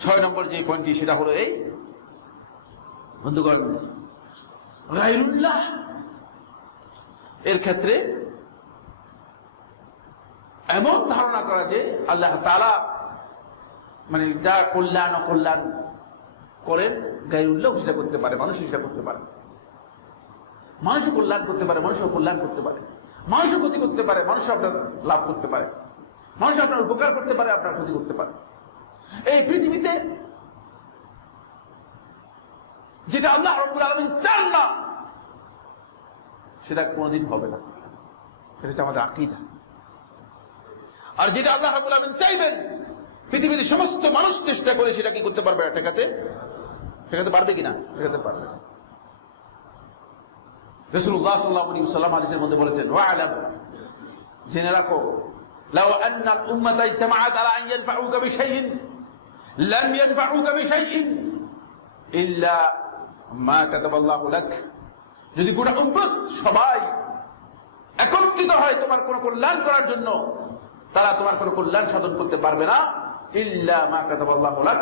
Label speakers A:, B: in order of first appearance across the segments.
A: ছয় নম্বর যে পয়েন্টটি, সেটা হলো এই। বন্ধুগণ, গায়রুল্লাহ, এর ক্ষেত্রে এমন ধারণা করা যে আল্লাহ তালা মানে যা কল্যাণ অকল্যাণ করেন গায়রুল্লাহ সেটা করতে পারে মানুষ সেটা করতে পারে। মানুষও কল্যাণ করতে পারে, মানুষও কল্যাণ করতে পারে। মানুষও ক্ষতি করতে পারে মানুষ আপনার লাভ করতে পারে। মানুষ আপনার উপকার করতে পারে, আপনার ক্ষতি করতে পারে। এই পৃথিবীতে যেটা আল্লাহ রব্বুল আলমিন চান না, সেটা কোনোদিন হবে না। সেটা হচ্ছে আমাদের আকিদা। আর যেটা আল্লাহ রব্বুল আলমিন চাইবেন, পৃথিবীর সমস্ত মানুষ চেষ্টা করে সেটা কি করতে পারবে ঠেকাতে? ঠেকাতে পারবে কিনা ঠেকাতে পারবে না। রসুল্লাহ সাল্লাহ সাল্লাম আলিসের মধ্যে বলেছেন জেনে রাখো, লাউ আন্নাল উম্মাতা ইজতামাআত আলা আন ইয়ানফাউকা বিশাইইন। لم ينفعوك بشيء إلا ما كتب الله لك যদি গোটা উম্মত সবাই একত্রিত হয় তোমার কোন কল্যাণ করার জন্য তারা তোমার কোন কল্যাণ সাধন করতে পারবে না ইল্লা মা কাতাবাল্লাহ লাক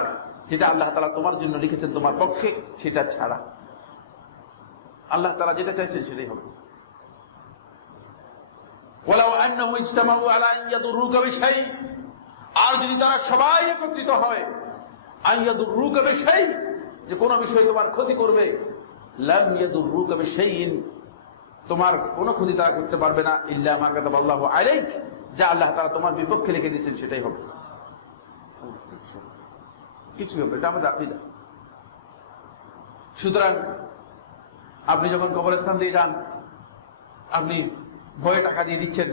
A: যেটা আল্লাহ তাআলা তোমার জন্য লিখেছেন তোমার পক্ষে সেটা ছাড়া আল্লাহ তাআলা যেটা চাইছেন সেটাই হবে ওয়ালাউ আন্নাহু ইজতামাউ আলা আন ইয়াদুররুকা বিশাই আর যদি তারা সবাই একত্রিত হয় আন ইয়াদুররুকা বিশাই, যে কোন বিষয়ে তোমার ক্ষতি করবে। লাম ইয়াদুররুকা বিশাইইন তোমার কোনো ক্ষতি তারা করতে পারবে না, ইল্লা মা কাতাবাল্লাহু আলাইক, যা আল্লাহ তাআলা তোমার বিপক্ষে লিখে দিয়েছেন, সেটাই হবে। কিছু হবে এটা আমাদের আকিদা। সুতরাং আপনি যখন কবরস্থান দিয়ে যান, আপনি ভয়ে টাকা দিয়ে দিচ্ছেন।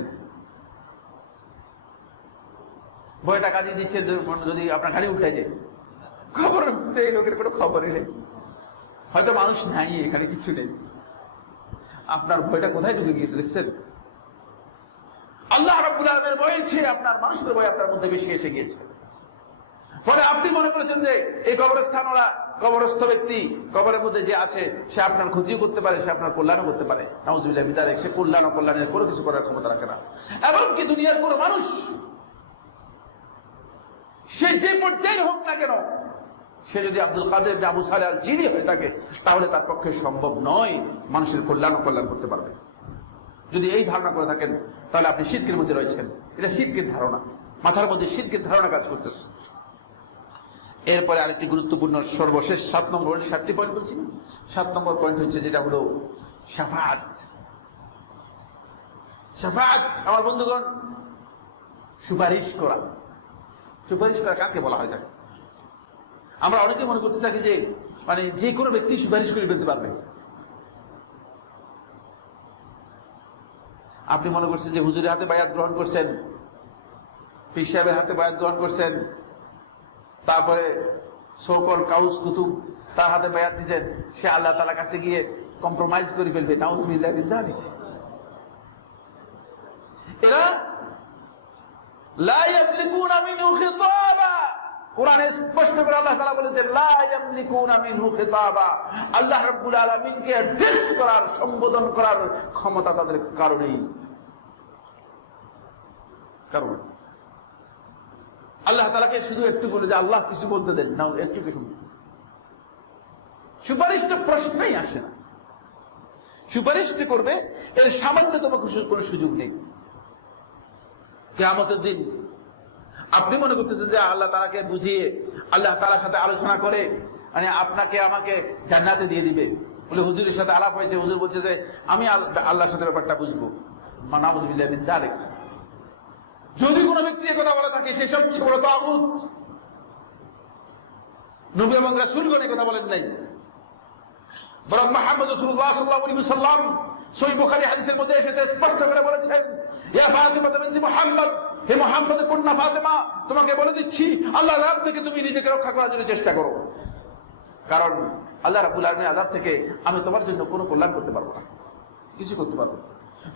A: ভয়ে টাকা দিয়ে দিচ্ছেন, যদি আপনার গাড়ি উঠে যায়। খবর এই লোকের কোনো খবরই নেই। হয়তো মানুষ নাই, এখানে কিছু নেই। আপনার ভয়টা কোথায় ঢুকে গিয়েছে, দেখছেন? আল্লাহ রাব্বুল আলামিনের ভয় চেয়ে আপনার মানুষের ভয় আপনার মধ্যে বেশি এসে গিয়েছে। ফলে আপনি মনে করেছেন যে, এই কবরস্থান ওরা, কবরস্থ ব্যক্তি, কবরের মধ্যে যে আছে, সে আপনার ক্ষতিও করতে পারে, সে আপনার কল্যাণও করতে পারে। নাউজুবিল্লাহ সে কল্যাণ কল্যাণের কোনো কিছু করার ক্ষমতা রাখে না। এমনকি দুনিয়ার কোনো মানুষ, সে যে পর্যায়ের হোক না কেন সে যদি আব্দুল কাদের আবু সালে আল জিনি হয়ে থাকে, তাহলে তার পক্ষে সম্ভব নয় মানুষের কল্যাণ কল্যাণ করতে পারবে। যদি এই ধারণা করে থাকেন, তাহলে আপনি শিরকের মধ্যে রয়েছেন। এটা শিরকের ধারণা। মাথার মধ্যে শিরকের ধারণা কাজ করতেছে। এরপরে আরেকটি গুরুত্বপূর্ণ সর্বশেষ সাত নম্বর সাতটি পয়েন্ট বলছি সাত নম্বর পয়েন্ট হচ্ছে যেটা হলো সাফাত সাফাত আমার বন্ধুগণ, সুপারিশ করা। সুপারিশ করা কাকে বলা হয় থাকে আমরা অনেকে মনে করতে থাকি যে মানে যে কোনো ব্যক্তি সুপারিশ করে ফেলতে পারবে। আপনি মনে করছেন যে হুজুরের হাতে বায়াত গ্রহণ করছেন, পীর সাহেবের হাতে বায়াত গ্রহণ করছেন, তারপরে সকল কাউস কুতুব, তার হাতে বায়াত দিচ্ছেন সে আল্লাহ তালা কাছে গিয়ে কম্প্রোমাইজ করে ফেলবে। নাউজুবিল্লাহ এরা লা ইয়ামলিকুনা মিনহু খিতাবা। কোরআনে স্পষ্ট করে আল্লাহ তাআলা বলেছেন আল্লাহ রাব্বুল আলামিনকে অ্যাড্রেস করার, সম্বোধন করার ক্ষমতা তাদের কারণেই। কারণ? আল্লাহ তালাকে শুধু একটু বলে যে, আল্লাহ কিছু বলতে দেন। না একটু কিছু সুপারিশটা প্রশ্নই আসে না। সুপারিশ করবে, এর সামান্যতম কোনো সুযোগ নেই। কেয়ামতের দিন আপনি মনে করতেছেন যে আল্লাহ তালাকে বুঝিয়ে আল্লাহ তালার সাথে আলোচনা করে মানে আপনাকে আমাকে জান্নাতে দিয়ে দিবে। বলে হুজুরের সাথে আলাপ হয়েছে, হুজুর বলছে যে, আমি আল্লাহর সাথে ব্যাপারটা বুঝব। যদি কোনো ব্যক্তি কথা বলে থাকে, সে সবচেয়ে বড় তাগুত। নবী এবং রাসূলগণ কথা বলেন নাই। বরং মুহাম্মদ রাসূলুল্লাহ সাল্লাল্লাহু আলাইহি সাল্লাম সহিহ বুখারী হাদিসের মধ্যে এসেছে, স্পষ্ট করে বলেছেন, ইয়া ফাতিমা মুহাম্মদ হে মুহাম্মদ, কন্যা ফাতেমা, তোমাকে বলে দিচ্ছি আল্লাহ আযাব থেকে তুমি নিজেকে রক্ষা করার জন্য চেষ্টা করো। কারণ আল্লাহ রাব্বুল আলামিনের আযাব থেকে আমি তোমার জন্য কোনো কল্যাণ করতে পারব না। কিছু করতে পারব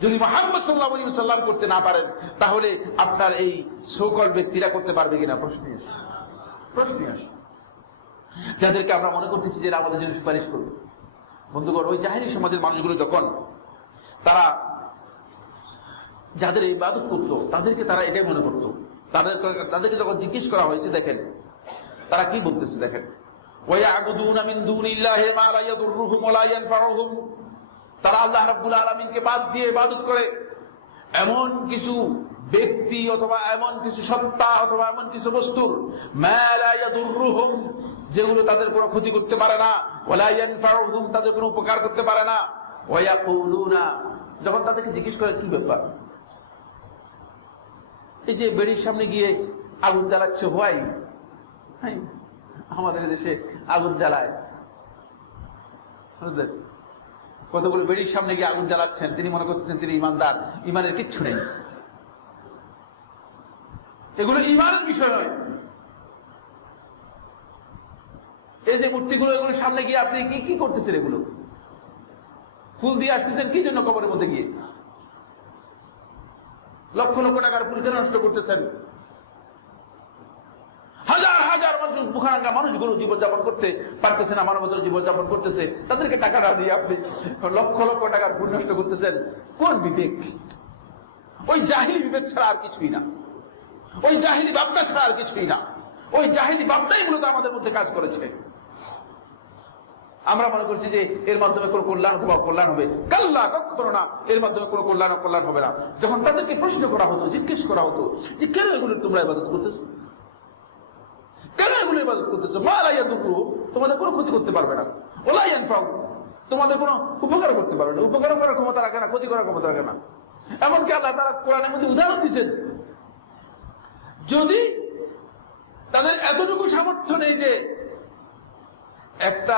A: যদি মোহাম্মদ সাল্লাহ আলী সাল্লাম করতে না পারেন, তাহলে আপনার এই সকল ব্যক্তিরা করতে পারবে কিনা? প্রশ্নই আসে। প্রশ্নই আসে। যাদেরকে আমরা মনে করতেছি যে আমাদের জন্য সুপারিশ করবে। বন্ধুগণ, ওই জাহেরি সমাজের মানুষগুলো যখন তারা যাদের এই বাদত করতো, তাদেরকে তারা এটাই মনে করতো। তাদের তাদেরকে যখন জিজ্ঞেস করা হয়েছে, দেখেন, তারা কি বলতেছে, দেখেন তারা আল্লাহ বাদ দিয়ে ইবাদত করে। এমন কিছু ব্যক্তি অথবা এমন কিছু সত্তা অথবা এমন কিছু বস্তুর যেগুলো তাদের কোনো ক্ষতি করতে পারে না তাদের কোনো উপকার করতে পারে না। যখন তাদেরকে জিজ্ঞেস করে, কি ব্যাপার? এই যে বেড়ির সামনে গিয়ে আগুন জ্বালাচ্ছ ভাই হ্যাঁ, আমাদের দেশে আগুন জ্বালায়? কতগুলো বেড়ির সামনে গিয়ে আগুন জ্বালাচ্ছেন? তিনি মনে করতেছেন তিনি ইমানদার। ইমানের কিচ্ছু নেই। এগুলো ইমানের বিষয় নয়। এই যে মূর্তিগুলো এগুলোর সামনে গিয়ে আপনি কি কি করতেছেন এগুলো? ফুল দিয়ে আসতেছেন কি জন্য কবরের মধ্যে গিয়ে? লক্ষ লক্ষ টাকার ফুল কেন নষ্ট করতেছেন। হাজার হাজার মানুষ মুখারাঙ্গা মানুষগুলো জীবনযাপন করতে পারতেছে না মানবতার জীবনযাপন করতেছে। তাদেরকে টাকাটা দিয়ে আপনি লক্ষ লক্ষ টাকার ফুল নষ্ট করতেছেন। কোন বিবেক? ওই জাহিলি বিবেক ছাড়া আর কিছুই না। ওই জাহিলি ভাবনা ছাড়া আর কিছুই না। ওই জাহিলি ভাবনাই মূলত আমাদের মধ্যে কাজ করেছে। আমরা মনে করছি যে এর মাধ্যমে কোনো কল্যাণ অথবা কল্যাণ হবে। কাল্লা, কখনো না, এর মাধ্যমে কোনো কল্যাণ কল্যাণ হবে না। যখন তাদেরকে প্রশ্ন করা হতো, জিজ্ঞেস করা হতো যে, কেন এগুলো তোমরা ইবাদত করতেছো? কেন এগুলো ইবাদত করতেছো? মা লাইয়া দুপুর তোমাদের কোনো ক্ষতি করতে পারবে না। ওলাই আনফাও তোমাদের কোনো উপকার করতে পারবে না। উপকার করার ক্ষমতা রাখে না, ক্ষতি করার ক্ষমতা রাখে না। এমনকি আল্লাহ তারা কোরআনের মধ্যে উদাহরণ দিচ্ছেন যদি তাদের এতটুকু সামর্থ্য নেই যে একটা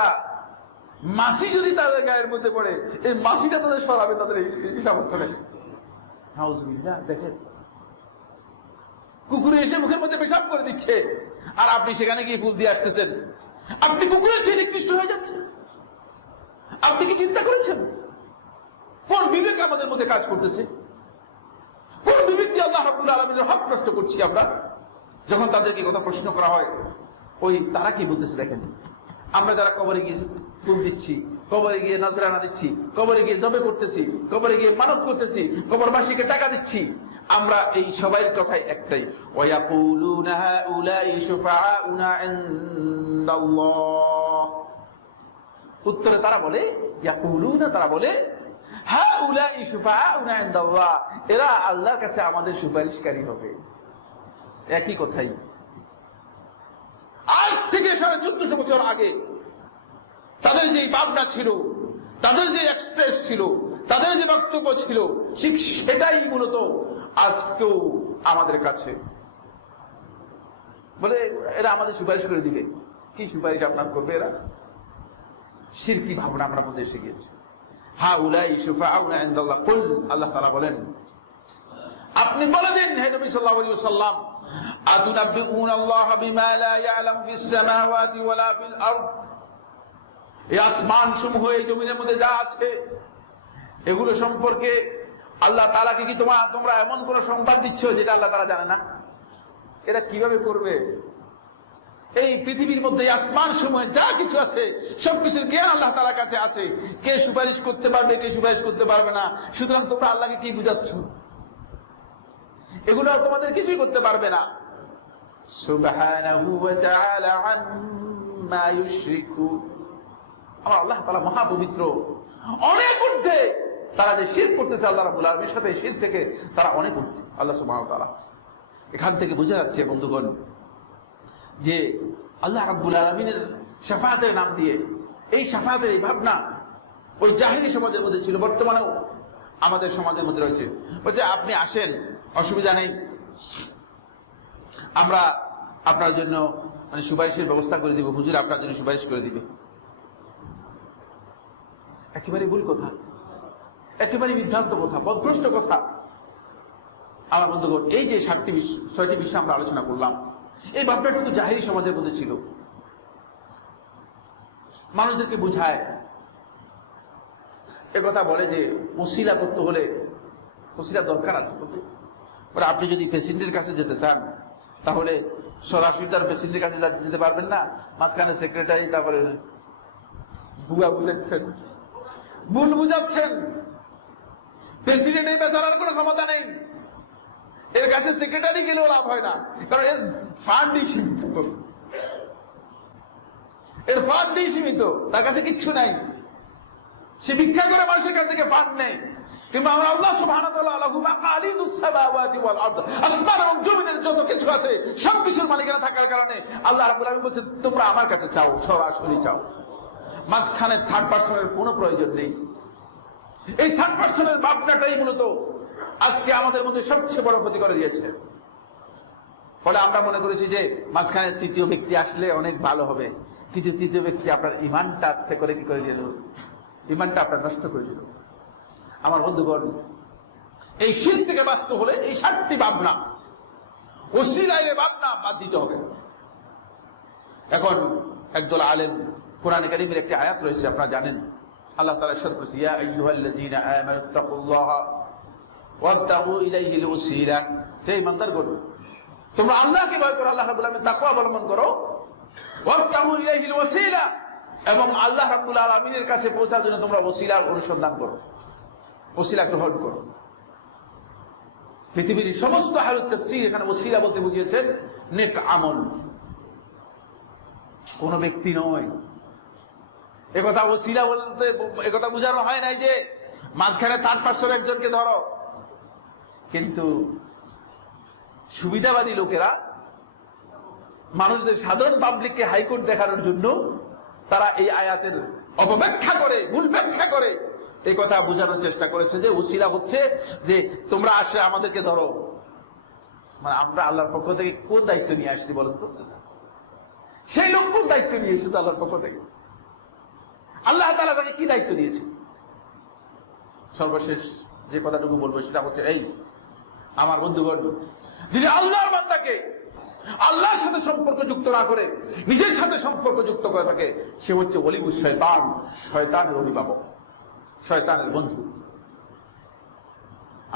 A: মাসি যদি তাদের গায়ের মধ্যে পড়ে এই মাসিটা তাদের সরাবে তাদের সামর্থ্য নেই। নাউজুবিল্লাহ, দেখেন। কুকুরে এসে মুখের মধ্যে পেশাব করে দিচ্ছে। আর আপনি সেখানে গিয়ে ফুল দিয়ে আসতেছেন। আপনি কুকুরের চেয়ে নিকৃষ্ট হয়ে যাচ্ছে আপনি কি চিন্তা করেছেন? কোন বিবেক আমাদের মধ্যে কাজ করতেছে? কোন বিবেক দিয়ে আল্লাহ রাব্বুল আলামিনের হক নষ্ট করছি আমরা? যখন তাদেরকে কথা প্রশ্ন করা হয় ওই তারা কি বলতেছে দেখেন? আমরা যারা কবরে গিয়ে ফুল দিচ্ছি, কবরে গিয়ে নাজরানা দিচ্ছি, কবরে গিয়ে জবে করতেছি, কবরে গিয়ে মানত করতেছি, কবরবাসীকে টাকা দিচ্ছি। আমরা এই সবাই কথাই একটাই উত্তরে তারা বলে তারা বলে এরা আল্লাহর কাছে আমাদের সুপারিশকারী হবে। একই কথাই। আজ থেকে সাড়ে চোদ্দশো বছর আগে তাদের যে ভাবনা ছিল, তাদের যে এক্সপ্রেস ছিল, তাদের যে বক্তব্য ছিল, ঠিক সেটাই মূলত আজকেও আমাদের কাছে। বলে এরা আমাদের সুপারিশ করে দিবে কি সুপারিশ আপনার করবে এরা? শিরকি ভাবনা আমরা মধ্যে এসে গিয়েছে। হা উলাই কুল, আল্লাহ তাআলা বলেন, আপনি বলে দিন হে নবী সাল্লাল্লাহু আলাইহি ওয়াসাল্লাম আল্লাহ বিমা লা ইয়ালামু ফিস সামাওয়াতি ওয়ালা ফিল আরদ? এই আসমান সমূহ এই জমিনের মধ্যে যা আছে, এগুলো সম্পর্কে আল্লাহ তালাকে কি তোমার তোমরা এমন কোন সংবাদ দিচ্ছ যেটা আল্লাহ তারা জানে না? এরা কীভাবে করবে? এই পৃথিবীর মধ্যে আসমান সময় যা কিছু আছে, সবকিছুর জ্ঞান আল্লাহ তাআলার কাছে আছে। কে সুপারিশ করতে পারবে, কে সুপারিশ করতে পারবে না? সুতরাং তোমরা আল্লাহকে কি বুঝাচ্ছ? এগুলো তোমাদের কিছুই করতে পারবে না। সুবহানাহু আমার আল্লাহ তাআলা মহাপবিত্র অনেক ঊর্ধ্বে তারা যে শির করতেছে আল্লাহ রাব্বুল আলামিনের সাথে শির থেকে তারা অনেক ঊর্ধ্বে, আল্লাহ ওয়া এখান থেকে বোঝা যাচ্ছে, বন্ধুগণ, যে আল্লাহ রাব্বুল আলামিনের শাফাআতের নাম দিয়ে, এই শাফাআতের এই ভাবনা ওই জাহেরি সমাজের মধ্যে ছিল, বর্তমানেও আমাদের সমাজের মধ্যে রয়েছে। বলছে, আপনি আসেন, অসুবিধা নেই। আমরা আপনার জন্য মানে সুপারিশের ব্যবস্থা করে দিব, হুজুর আপনার জন্য সুপারিশ করে দিবে। একেবারে ভুল কথা। একেবারে বিভ্রান্ত কথা পদভ্রষ্ট কথা। আমার বন্ধুগণ, এই যে সাতটি বিষ- ছয়টি বিষয় আমরা আলোচনা করলাম, এই ভাবনাটুকু জাহেরি সমাজের মধ্যে ছিল। মানুষদেরকে বুঝায় কথা বলে যে ওসিলা করতে হলে ওসিলা দরকার আছে বলে আপনি যদি পেশেন্টের কাছে যেতে চান, তাহলে সরাসরি তার পেশেন্টের কাছে যেতে পারবেন না, মাঝখানে সেক্রেটারি, তারপরে বুয়া বুঝাচ্ছেন। ভুল বুঝাচ্ছেন? প্রেসিডেন্ট এই বেচারার কোনো ক্ষমতা নেই। এর কাছে সেক্রেটারি গেলেও লাভ হয় না, কারণ এর ফান্ডই সীমিত। এর ফান্ডই সীমিত, তার কাছে কিচ্ছু নাই। সে ভিক্ষা করে মানুষের কাছ থেকে ফান্ড নেই আল্লাহ আসমান বলছেন, তোমরা আমার কাছে চাও, সরাসরি চাও। মাঝখানে থার্ড পার্সনের কোনো প্রয়োজন নেই। এই থার্ড পার্সনের ভাবনাটাই মূলত আজকে আমাদের মধ্যে সবচেয়ে বড় ক্ষতি করে দিয়েছে। ফলে আমরা মনে করেছি যে মাঝখানে তৃতীয় ব্যক্তি আসলে অনেক ভালো হবে। কিন্তু তৃতীয় ব্যক্তি আপনার ইমানটা আস্তে করে কি করে দিল? ইমানটা আপনার নষ্ট করে দিল। আমার বন্ধুগণ, এই শীত থেকে বাঁচত হলে এই সাতটি ভাবনা ওসিলাইলে ভাবনা বাদ দিতে হবে। এখন একদল আলেম কোরআন কারিমের একটি আয়াত রয়েছে, আপনারা জানেন। আল্লাহ তাআলা ইরশাদ করেছে ইয়া হে তোমরা করো অবলম্বন করো। এবং আল্লাহ কাছে পৌঁছার জন্য তোমরা অনুসন্ধান করো গ্রহণ করো। পৃথিবীর সমস্ত এখানে ওসিলা বলতে বুঝিয়েছেন, নেক আমল। কোন ব্যক্তি নয়। একথা ওসিলা বলতে একথা বোঝানো হয় নাই যে মাঝখানে থার্ড পার্সন একজনকে ধরো। কিন্তু সুবিধাবাদী লোকেরা মানুষদের সাধারণ পাবলিককে হাইকোর্ট দেখানোর জন্য তারা এই আয়াতের অপব্যাখ্যা করে, ভুল ব্যাখ্যা করে। এই কথা বোঝানোর চেষ্টা করেছে যে ওসিলা হচ্ছে যে তোমরা আসে আমাদেরকে ধরো। মানে আমরা আল্লাহর পক্ষ থেকে কোন দায়িত্ব নিয়ে আসছি বলেন তো সেই লোক কোন দায়িত্ব নিয়ে এসেছে আল্লাহর পক্ষ থেকে? আল্লাহ তালা তাকে কি দায়িত্ব দিয়েছে সর্বশেষ যে কথাটুকু বলব সেটা হচ্ছে এই, আমার বন্ধুগণ, যিনি আল্লাহর বান্দাকে আল্লাহর সাথে সম্পর্ক যুক্ত না করে নিজের সাথে সম্পর্ক যুক্ত করে থাকে, সে হচ্ছে অলিবু শয়তান, শয়তানের অভিভাবক, শয়তানের বন্ধু।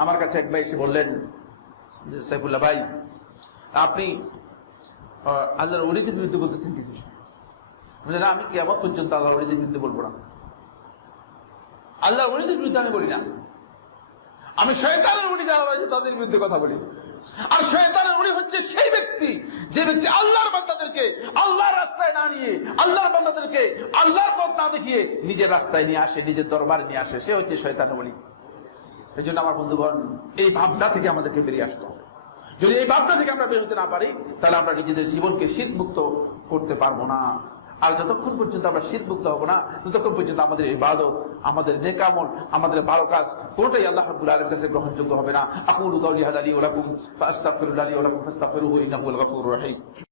A: আমার কাছে এক ভাই এসে বললেন যে সাইফুল্লাহ ভাই, আপনি আল্লাহর অলিদের বিরুদ্ধে বলতেছেন কিছু? বলছি, না আমি কেমন পর্যন্ত আল্লাহর অলিদের বিরুদ্ধে বলব না। আল্লাহর অলিদের বিরুদ্ধে আমি বলি না। আমি শয়তানের উনি যারা রয়েছে তাদের বিরুদ্ধে কথা বলি। আর শয়তানের উনি হচ্ছে সেই ব্যক্তি যে ব্যক্তি আল্লাহর বান্দাদেরকে আল্লাহর রাস্তায় না নিয়ে আল্লাহর বান্দাদেরকে আল্লাহর পথ না দেখিয়ে নিজের রাস্তায় নিয়ে আসে নিজের দরবারে নিয়ে আসে সে হচ্ছে শয়তানের বলি এই জন্য আমার বন্ধুগণ এই ভাবনা থেকে আমাদেরকে বেরিয়ে আসতে হবে। যদি এই ভাবনা থেকে আমরা বের হতে না পারি তাহলে আমরা নিজেদের জীবনকে শীত মুক্ত করতে পারব না। আর যতক্ষণ পর্যন্ত আমরা শীত মুক্ত হব না, ততক্ষণ পর্যন্ত আমাদের এই ইবাদত, আমাদের নেকামল আমাদের ভালো কাজ কোনটাই আল্লাহ রাব্বুল আলামিনের কাছে গ্রহণযোগ্য হবে না। আকুলু কাউলি হাজারি ওরকম লাকুম ফাস্তাগফিরুল্লাহ লি ওয়া